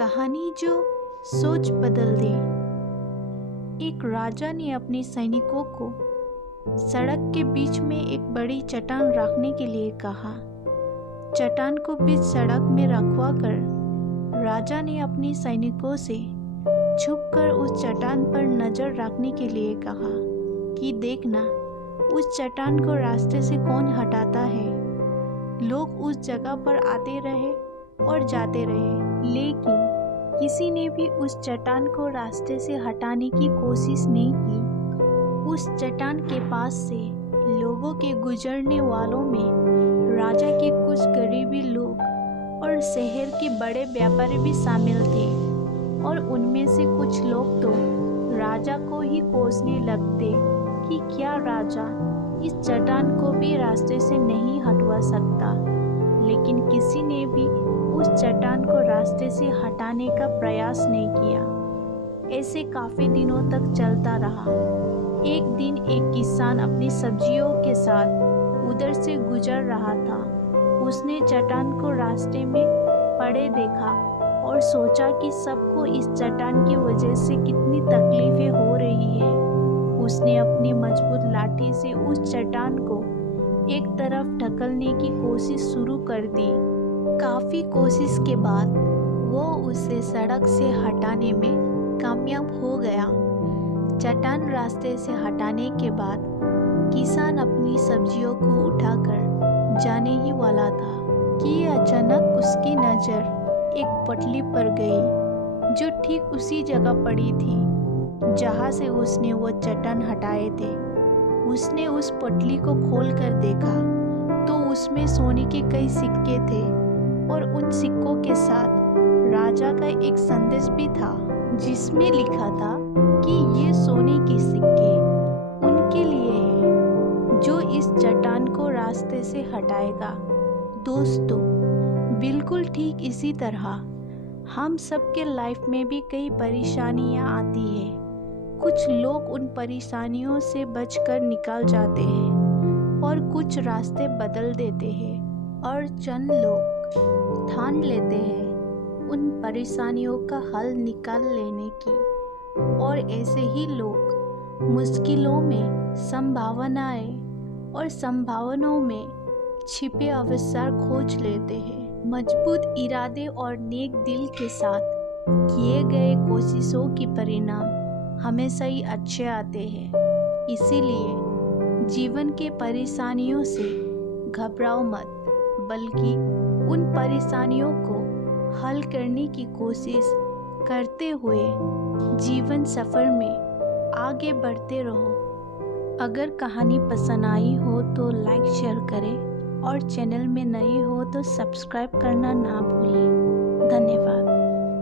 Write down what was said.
कहानी जो सोच बदल दे। एक राजा ने अपने सैनिकों को सड़क के बीच में एक बड़ी चट्टान रखने के लिए कहा। चट्टान को बीच सड़क में रखवा कर राजा ने अपने सैनिकों से छुपकर उस चट्टान पर नजर रखने के लिए कहा कि देखना उस चट्टान को रास्ते से कौन हटाता है। लोग उस जगह पर आते रहे और जाते रहे, लेकिन किसी ने भी उस चट्टान को रास्ते से हटाने की कोशिश नहीं की। उस चट्टान के पास से लोगों के गुजरने वालों में राजा के कुछ गरीबी लोग और शहर के बड़े व्यापारी भी शामिल थे, और उनमें से कुछ लोग तो राजा को ही कोसने लगते कि क्या राजा इस चट्टान को भी रास्ते से नहीं हटवा सकता। लेकिन किसी ने भी उस चट्टान को रास्ते से हटाने का प्रयास नहीं किया। ऐसे काफी दिनों तक चलता रहा। एक दिन एक किसान अपनी सब्जियों के साथ उधर से गुजर रहा था। उसने चट्टान को रास्ते में पड़े देखा और सोचा कि सबको इस चट्टान की वजह से कितनी तकलीफें हो रही है। उसने अपनी मजबूत लाठी से उस चट्टान को एक तरफ ढकलने की कोशिश शुरू कर दी। काफी कोशिश के बाद वो उसे सड़क से हटाने में कामयाब हो गया। चट्टान रास्ते से हटाने के बाद किसान अपनी सब्जियों को उठाकर जाने ही वाला था कि अचानक उसकी नज़र एक पटली पर गई जो ठीक उसी जगह पड़ी थी जहाँ से उसने वो चट्टान हटाए थे। उसने उस पटली को खोलकर देखा तो उसमें सोने के कई सिक्के थे, और उन सिक्कों के साथ राजा का एक संदेश भी था जिसमें लिखा था कि ये सोने के सिक्के उनके लिए हैं जो इस चट्टान को रास्ते से हटाएगा। दोस्तों, बिल्कुल ठीक इसी तरह हम सबके लाइफ में भी कई परेशानियां आती हैं। कुछ लोग उन परेशानियों से बचकर निकल जाते हैं और कुछ रास्ते बदल देते हैं, और चंद लोग ठान लेते हैं उन परेशानियों का हल निकाल लेने की, और ऐसे ही लोग मुश्किलों में संभावनाएं और संभावनाओं में छिपे अवसर खोज लेते हैं। मजबूत इरादे और नेक दिल के साथ किए गए कोशिशों की परिणाम हमेशा ही अच्छे आते हैं। इसीलिए जीवन के परेशानियों से घबराओ मत, बल्कि उन परेशानियों को हल करने की कोशिश करते हुए जीवन सफ़र में आगे बढ़ते रहो। अगर कहानी पसंद आई हो तो लाइक शेयर करें, और चैनल में नए हो तो सब्सक्राइब करना ना भूलें। धन्यवाद।